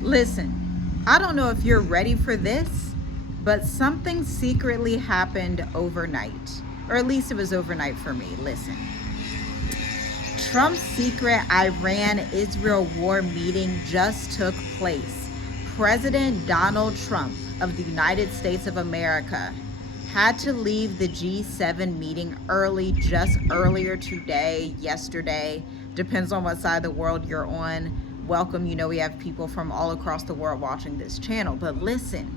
Listen, I don't know if you're ready for this, but something secretly happened overnight. Or at least it was overnight for me. Listen. Trump's secret Iran Israel war meeting just took place. President Donald Trump of the United States of America had to leave the G7 meeting early, just earlier today, yesterday, depends on what side of the world you're on. Welcome, you know, we have people from all across the world watching this channel. But listen,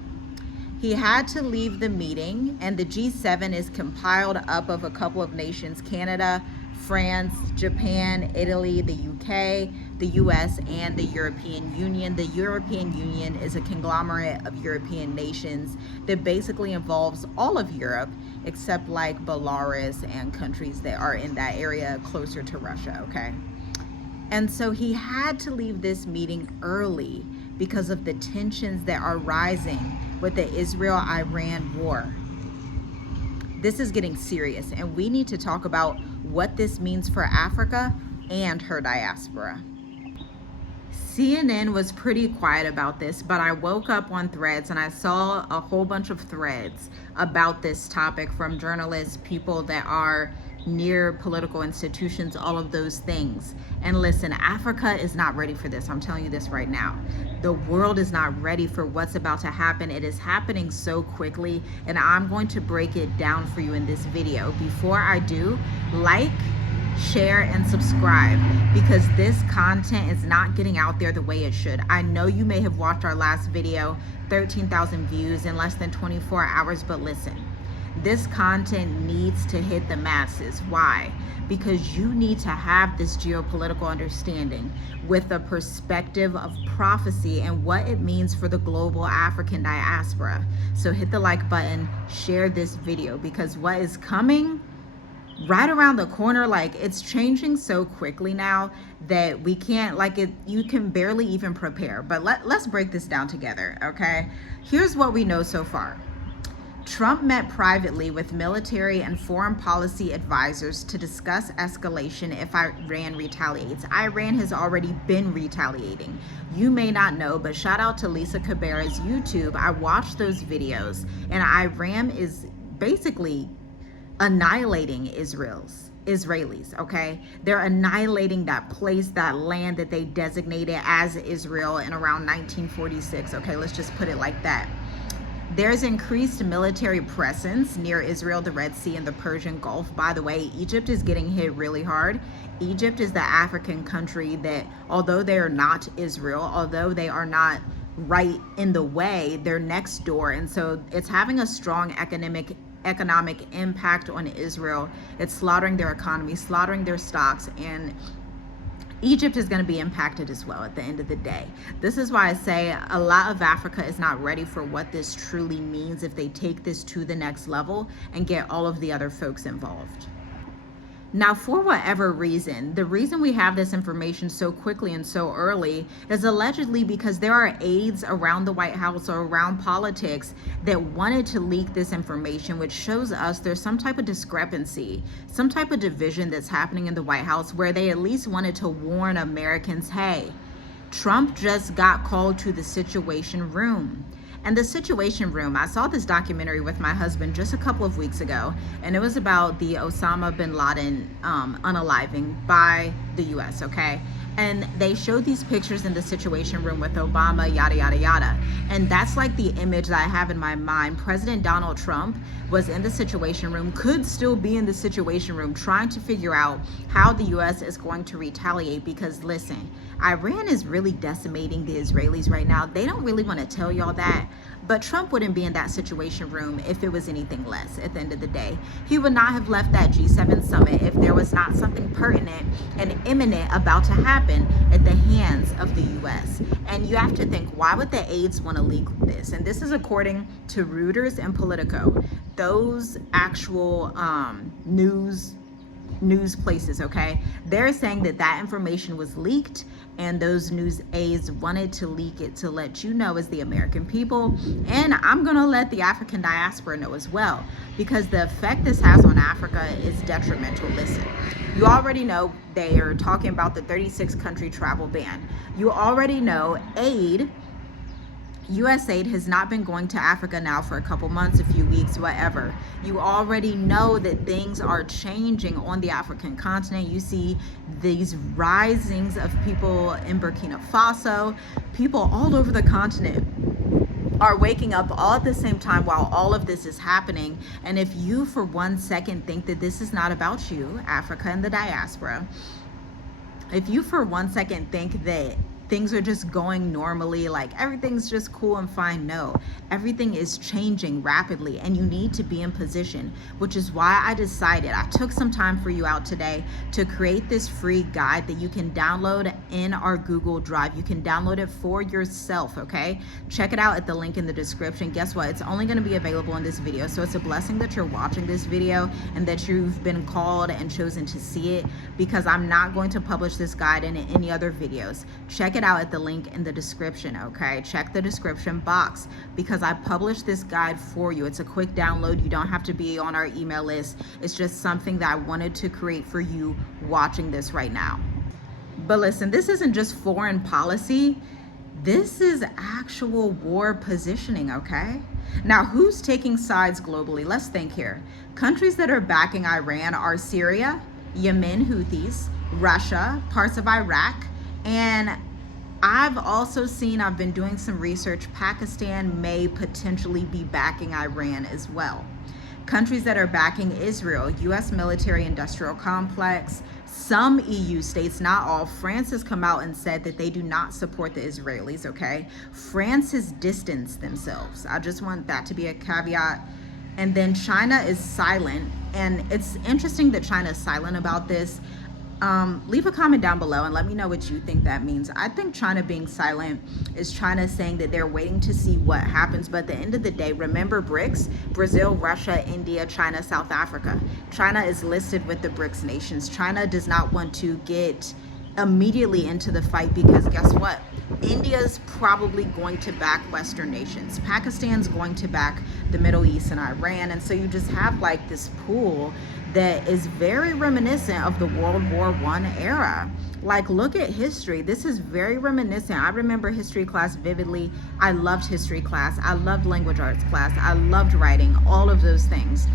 he had to leave the meeting, and the G7 is compiled up of a couple of nations: Canada, France, Japan, Italy, the UK, the US, and the European Union. The European Union is a conglomerate of European nations that basically involves all of Europe except like Belarus and countries that are in that area closer to Russia, okay? And so he had to leave this meeting early because of the tensions that are rising with the Israel-Iran war. This is getting serious, and we need to talk about what this means for Africa and her diaspora. CNN was pretty quiet about this, but I woke up on Threads and I saw a whole bunch of threads about this topic from journalists, people that are near political institutions, all of those things. And listen, Africa is not ready for this. I'm telling you this right now. The world is not ready for what's about to happen. It is happening so quickly, and I'm going to break it down for you in this video. Before I do, like, share, and subscribe, because this content is not getting out there the way it should. I know you may have watched our last video, 13,000 views in less than 24 hours, but listen, this content needs to hit the masses. Why? Because you need to have this geopolitical understanding with the perspective of prophecy and what it means for the global African diaspora. So hit the like button, share this video, because what is coming right around the corner, like, it's changing so quickly now that we can't, like, it, you can barely even prepare. But let's break this down together, okay? Here's what we know so far. Trump met privately with military and foreign policy advisors to discuss escalation if Iran retaliates. Iran has already been retaliating. You may not know, but shout out to Lisa Cabrera's YouTube. I watched those videos, and Iran is basically annihilating Israelis, okay? They're annihilating that place, that land that they designated as Israel in around 1946, okay? Let's just put it like that. There's increased military presence near Israel, the Red Sea, and the Persian Gulf. By the way, Egypt is getting hit really hard. Egypt is the African country that, although they are not Israel, although they are not right in the way, they're next door. And so it's having a strong economic impact on Israel. It's slaughtering their economy, slaughtering their stocks, and Egypt is going to be impacted as well at the end of the day. This is why I say a lot of Africa is not ready for what this truly means if they take this to the next level and get all of the other folks involved. Now, for whatever reason, the reason we have this information so quickly and so early is allegedly because there are aides around the White House or around politics that wanted to leak this information, which shows us there's some type of discrepancy, some type of division that's happening in the White House, where they at least wanted to warn Americans, hey, Trump just got called to the Situation Room. And the Situation Room, I saw this documentary with my husband just a couple of weeks ago, and it was about the Osama bin Laden unaliving by the US, okay? And they showed these pictures in the Situation Room with Obama, yada, yada, yada. And that's like the image that I have in my mind. President Donald Trump was in the Situation Room, could still be in the Situation Room, trying to figure out how the US is going to retaliate, because listen, Iran is really decimating the Israelis right now. They don't really want to tell y'all that, but Trump wouldn't be in that Situation Room if it was anything less. At the end of the day, he would not have left that G7 summit if there was not something pertinent and imminent about to happen at the hands of the US. And you have to think, why would the aides want to leak this? And this is according to Reuters and Politico, those actual news places, okay? They're saying that information was leaked, and those news aides wanted to leak it to let you know, as the American people, and I'm gonna let the African diaspora know as well, because the effect this has on Africa is detrimental. Listen, you already know they are talking about the 36 country travel ban. You already know aid US aid has not been going to Africa now for a couple months, a few weeks, whatever. You already know that things are changing on the African continent. You see these risings of people in Burkina Faso, people all over the continent are waking up all at the same time while all of this is happening. And if you for 1 second think that this is not about you, Africa and the diaspora, if you for 1 second think that things are just going normally, like everything's just cool and fine, no, everything is changing rapidly and you need to be in position, which is why I decided, I took some time for you out today to create this free guide that you can download in our Google Drive. You can download it for yourself, okay? Check it out at the link in the description. Guess what? It's only going to be available in this video, so it's a blessing that you're watching this video and that you've been called and chosen to see it, because I'm not going to publish this guide in any other videos. Check it out at the link in the description, okay? Check the description box, because I published this guide for you. It's a quick download. You don't have to be on our email list. It's just something that I wanted to create for you watching this right now. But listen, this isn't just foreign policy. This is actual war positioning, okay? Now, who's taking sides globally? Let's think here. Countries that are backing Iran are Syria, Yemen Houthis, Russia, parts of Iraq, and I've also seen, I've been doing some research, Pakistan may potentially be backing Iran as well. Countries that are backing Israel, U.S. military industrial complex, some EU states, not all. France has come out and said that they do not support the Israelis, okay? France has distanced themselves. I just want that to be a caveat. And then China is silent. And it's interesting that China is silent about this. Leave a comment down below and let me know what you think that means. I think China being silent is China saying that they're waiting to see what happens. But at the end of the day, remember BRICS, Brazil, Russia, India, China, South Africa. China is listed with the BRICS nations. China does not want to get immediately into the fight, because guess what? India's probably going to back Western nations. Pakistan's going to back the Middle East and Iran. And so you just have like this pool that is very reminiscent of the World War I era. Like, look at history. This is very reminiscent. I remember history class vividly. I loved history class. I loved language arts class. I loved writing, all of those things.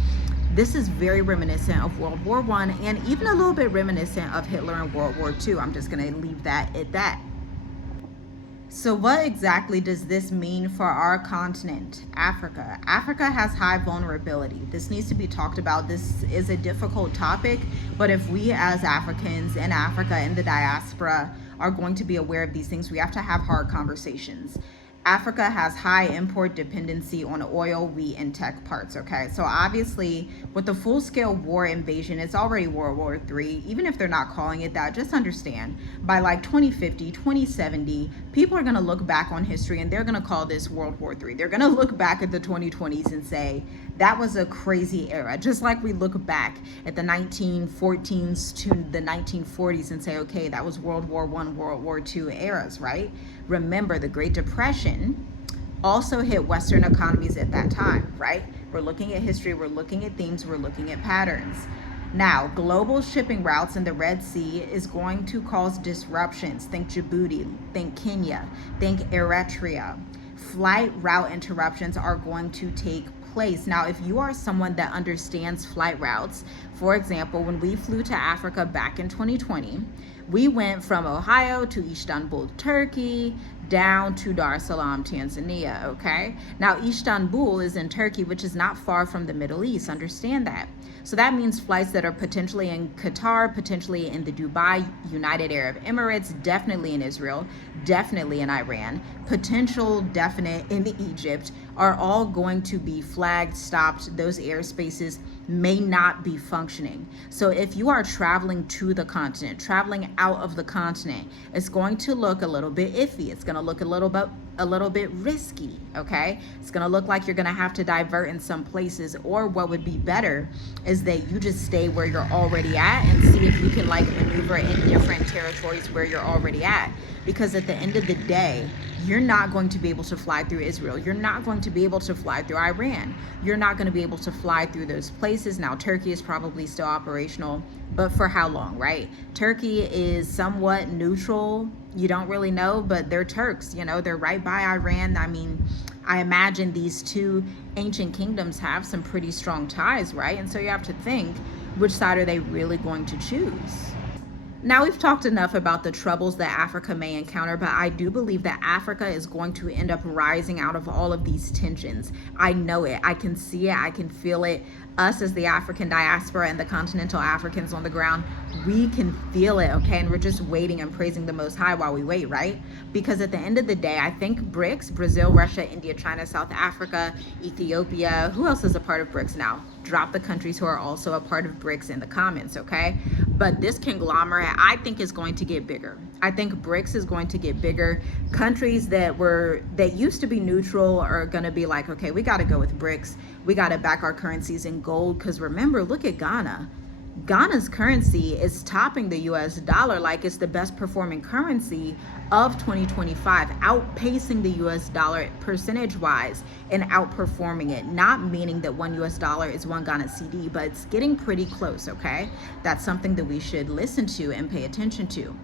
This is very reminiscent of World War I, and even a little bit reminiscent of Hitler and World War II. I'm just going to leave that at that. So what exactly does this mean for our continent, Africa? Africa has high vulnerability. This needs to be talked about. This is a difficult topic, but if we as Africans in Africa and the diaspora are going to be aware of these things, we have to have hard conversations. Africa has high import dependency on oil, wheat, and tech parts, okay? So obviously, with the full-scale war invasion, it's already World War III. Even if they're not calling it that, just understand, by like 2050, 2070, people are gonna look back on history and they're gonna call this World War III. They're gonna look back at the 2020s and say, that was a crazy era. Just like we look back at the 1914s to the 1940s and say, okay, that was World War I, World War II eras, right? Remember, the Great Depression also hit Western economies at that time, right? We're looking at history, we're looking at themes, we're looking at patterns. Now, global shipping routes in the Red Sea is going to cause disruptions. Think Djibouti, think Kenya, think Eritrea. Flight route interruptions are going to take place. Now, if you are someone that understands flight routes, for example, when we flew to Africa back in 2020, we went from Ohio to Istanbul, Turkey, down to Dar es Salaam, Tanzania, okay? Now, Istanbul is in Turkey, which is not far from the Middle East. Understand that. So that means flights that are potentially in Qatar, potentially in the Dubai, United Arab Emirates, definitely in Israel, definitely in Iran, potential definite in Egypt, are all going to be flagged, stopped. Those airspaces may not be functioning. So if you are traveling to the continent, traveling out of the continent, it's going to look a little bit iffy. It's going to look a little bit risky, okay? It's going to look like you're going to have to divert in some places, or what would be better is that you just stay where you're already at and see if you can like maneuver in different territories where you're already at. Because at the end of the day, you're not going to be able to fly through Israel. You're not going to be able to fly through Iran. You're not going to be able to fly through those places. Now, Turkey is probably still operational, but for how long, right? Turkey is somewhat neutral You don't really know, but they're Turks, you know, they're right by Iran. I mean, I imagine these two ancient kingdoms have some pretty strong ties, right? And so you have to think, which side are they really going to choose? Now, we've talked enough about the troubles that Africa may encounter, but I do believe that Africa is going to end up rising out of all of these tensions. I know it. I can see it. I can feel it. Us as the African diaspora and the continental Africans on the ground, we can feel it, okay? And we're just waiting and praising the Most High while we wait, right? Because at the end of the day, I think BRICS, Brazil, Russia, India, China, South Africa, Ethiopia, who else is a part of BRICS now? Drop the countries who are also a part of BRICS in the comments, okay? But this conglomerate, I think, is going to get bigger. I think BRICS is going to get bigger. Countries that used to be neutral are going to be like, okay, we got to go with BRICS. We got to back our currencies in gold. Because remember, look at Ghana. Ghana's currency is topping the US dollar like it's the best performing currency of 2025, outpacing the US dollar percentage wise and outperforming it. Not meaning that one US dollar is one Ghana CD, but it's getting pretty close, okay? That's something that we should listen to and pay attention to.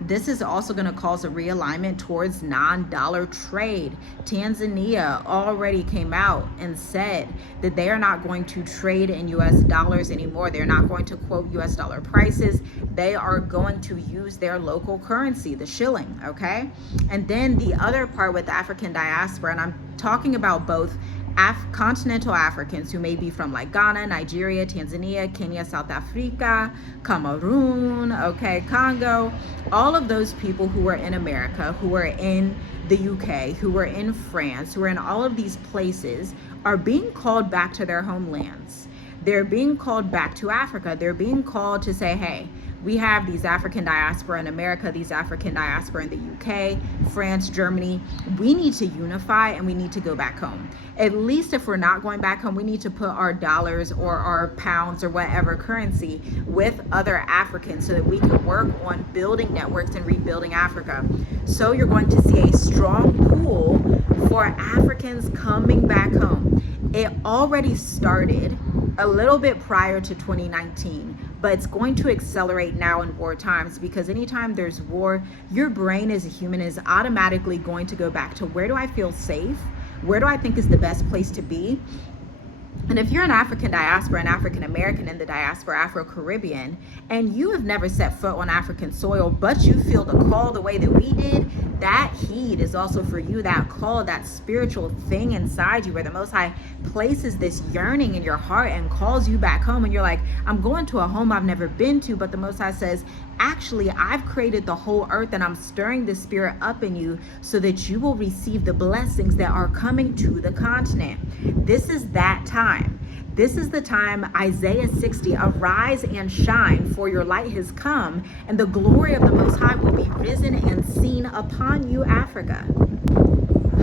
This is also going to cause a realignment towards non-dollar trade. Tanzania already came out and said that they are not going to trade in US dollars anymore. They're not going to quote US dollar prices. They are going to use their local currency, the shilling, okay? And then the other part with African diaspora, and I'm talking about both continental Africans who may be from like Ghana, Nigeria, Tanzania, Kenya, South Africa, Cameroon, okay, Congo, all of those people who are in America, who are in the UK, who are in France, who are in all of these places are being called back to their homelands. They're being called back to Africa. They're being called to say, hey, we have these African diaspora in America, these African diaspora in the UK, France, Germany. We need to unify and we need to go back home. At least if we're not going back home, we need to put our dollars or our pounds or whatever currency with other Africans so that we can work on building networks and rebuilding Africa. So you're going to see a strong pull for Africans coming back home. It already started a little bit prior to 2019, but it's going to accelerate now in war times, because anytime there's war, your brain as a human is automatically going to go back to, where do I feel safe? Where do I think is the best place to be? And if you're an African diaspora, an African American in the diaspora, Afro-Caribbean, and you have never set foot on African soil, but you feel the call the way that we did, that heed is also for you, that call, that spiritual thing inside you where the Most High places this yearning in your heart and calls you back home. And you're like, I'm going to a home I've never been to, but the Most High says, actually, I've created the whole earth and I'm stirring the spirit up in you so that you will receive the blessings that are coming to the continent. This is that time. This is the time, Isaiah 60, arise and shine, for your light has come, and the glory of the Most High will be risen and seen upon you, Africa.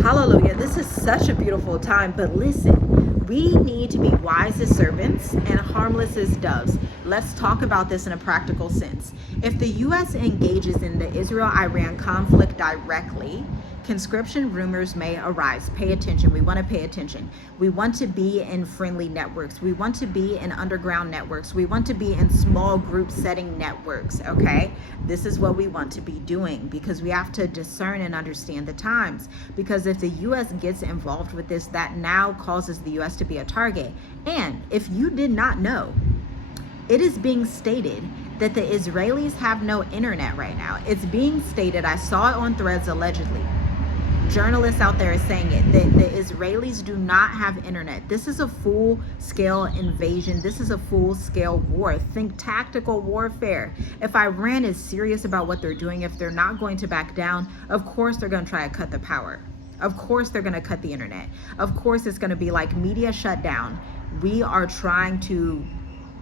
Hallelujah. This is such a beautiful time, but listen, we need to be wise as serpents and harmless as doves. Let's talk about this in a practical sense. If the U.S. engages in the Israel-Iran conflict directly, conscription rumors may arise. Pay attention. We want to pay attention. We want to be in friendly networks. We want to be in underground networks. We want to be in small group setting networks, okay? This is what we want to be doing, because we have to discern and understand the times. Because if the U.S. gets involved with this, that now causes the U.S. to be a target. And if you did not know, it is being stated that the Israelis have no internet right now. It's being stated, I saw it on Threads allegedly. Journalists out there are saying it, that the Israelis do not have internet. This is a full-scale invasion. This is a full-scale war. Think tactical warfare. If Iran is serious about what they're doing, if they're not going to back down, of course they're going to try to cut the power. Of course they're going to cut the internet. Of course it's going to be like media shutdown. We are trying to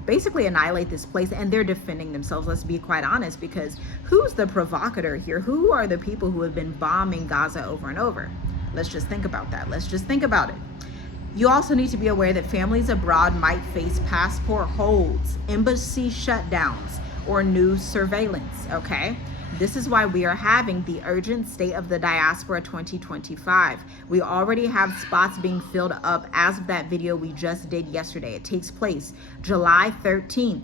basically annihilate this place, and they're defending themselves. Let's be quite honest, because who's the provocateur here? Who are the people who have been bombing Gaza over and over? Let's just think about that. Let's just think about it. You also need to be aware that families abroad might face passport holds, embassy shutdowns, or new surveillance, okay? This is why we are having the urgent state of the diaspora 2025. We already have spots being filled up as of that video we just did yesterday. It takes place July 13th.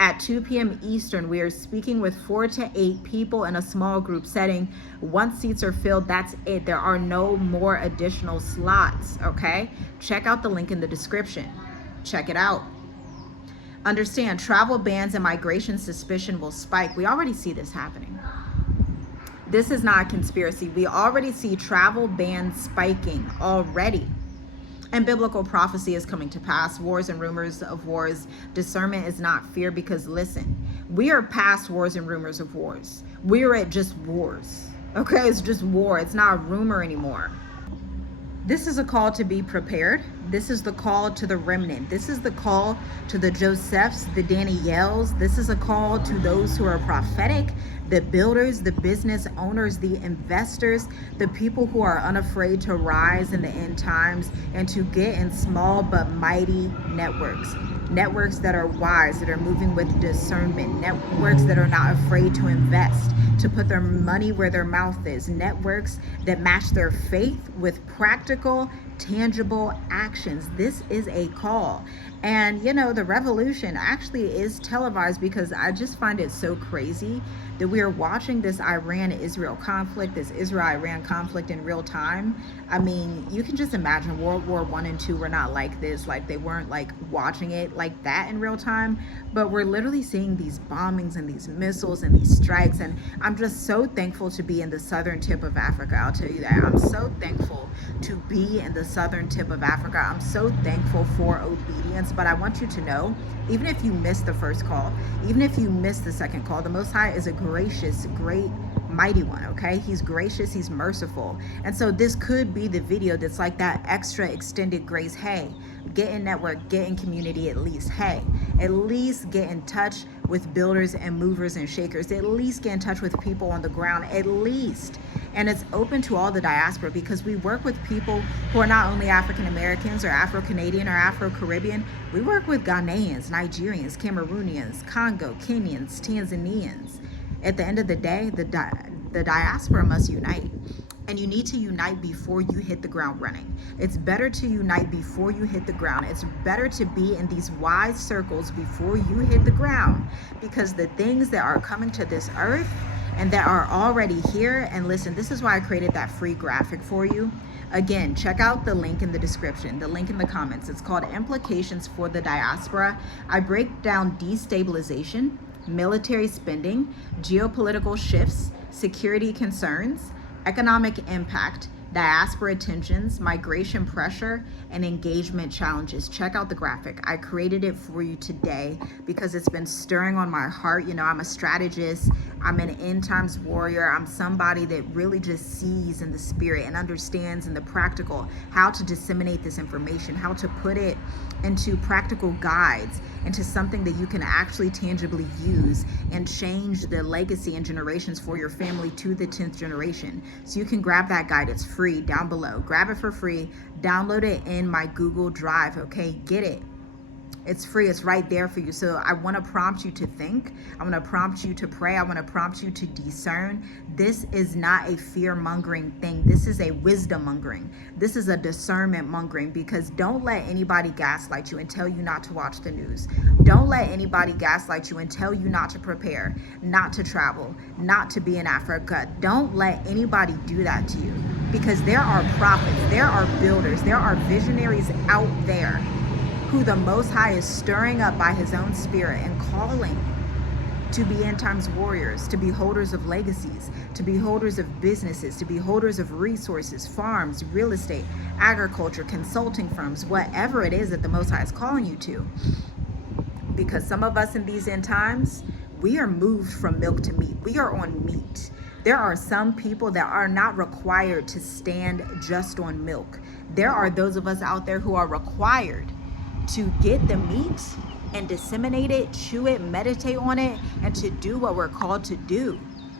At 2 p.m. Eastern, we are speaking with 4 to 8 people in a small group setting. Once seats are filled, that's it. There are no more additional slots, okay? Check out the link in the description. Check it out. Understand, travel bans and migration suspicion will spike. We already see this happening. This is not a conspiracy. We already see travel bans spiking already. And biblical prophecy is coming to pass. Wars and rumors of wars. Discernment is not fear, because listen, we are past wars and rumors of wars. We are at just wars. Okay, it's just war. It's not a rumor anymore. This is a call to be prepared. This is the call to the remnant. This is the call to the Josephs, the Daniels. This is a call to those who are prophetic, the builders, the business owners, the investors, the people who are unafraid to rise in the end times and to get in small but mighty networks. Networks that are wise, that are moving with discernment. Networks that are not afraid to invest, to put their money where their mouth is. Networks that match their faith with practical, tangible actions. This is a call. And you know, the revolution actually is televised, because I just find it so crazy that we are watching this Iran-Israel conflict, this Israel-Iran conflict in real time. I mean, you can just imagine World War I and II were not like this, like they weren't like watching it like that in real time, but we're literally seeing these bombings and these missiles and these strikes. And I'm just so thankful to be in the southern tip of Africa. I'll tell you that. I'm so thankful to be in the southern tip of Africa. I'm so thankful for obedience. But I want you to know, even if you missed the first call, even if you missed the second call, the Most High is a gracious, great, mighty one, okay? He's gracious, he's merciful. And so this could be the video that's like that extra extended grace. Hey, get in network, get in community at least. Hey, at least get in touch with builders and movers and shakers. At least get in touch with people on the ground, at least. And it's open to all the diaspora, because we work with people who are not only African Americans or Afro-Canadian or Afro-Caribbean. We work with Ghanaians, Nigerians, Cameroonians, Congo, Kenyans, Tanzanians. At the end of the day, the diaspora must unite. And you need to unite before you hit the ground running. It's better to unite before you hit the ground. It's better to be in these wide circles before you hit the ground, because the things that are coming to this earth and that are already here, and listen, this is why I created that free graphic for you. Again, check out the link in the description, the link in the comments. It's called Implications for the Diaspora. I break down destabilization, military spending, geopolitical shifts, security concerns, economic impact, diaspora tensions, migration pressure, and engagement challenges. Check out the graphic. I created it for you today because it's been stirring on my heart. You know, I'm a strategist. I'm an end times warrior. I'm somebody that really just sees in the spirit and understands in the practical how to disseminate this information, how to put it into practical guides, into something that you can actually tangibly use and change the legacy and generations for your family to the 10th generation. So you can grab that guide. It's free down below. Grab it for free. Download it in my Google Drive. Okay, get it. It's free. It's right there for you. So I want to prompt you to think. I want to prompt you to pray. I want to prompt you to discern. This is not a fear-mongering thing. This is a wisdom-mongering. This is a discernment-mongering, because don't let anybody gaslight you and tell you not to watch the news. Don't let anybody gaslight you and tell you not to prepare, not to travel, not to be in Africa. Don't let anybody do that to you, because there are prophets, there are builders, there are visionaries out there who the Most High is stirring up by his own spirit and calling to be end times warriors, to be holders of legacies, to be holders of businesses, to be holders of resources, farms, real estate, agriculture, consulting firms, whatever it is that the Most High is calling you to. Because some of us in these end times, we are moved from milk to meat. We are on meat. There are some people that are not required to stand just on milk. There are those of us out there who are required to get the meat and disseminate it, chew it, meditate on it, and to do what we're called to do.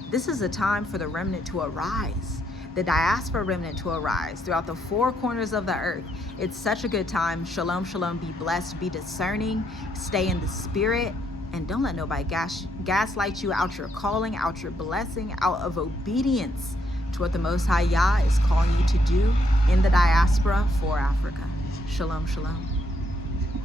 This is a time for the remnant to arise, the diaspora remnant to arise throughout the four corners of the earth. It's such a good time. Shalom, shalom. Be blessed, be discerning, stay in the spirit, and don't let nobody gaslight you out your calling, out your blessing, out of obedience to what the Most High Yah is calling you to do in the diaspora for Africa. Shalom, shalom.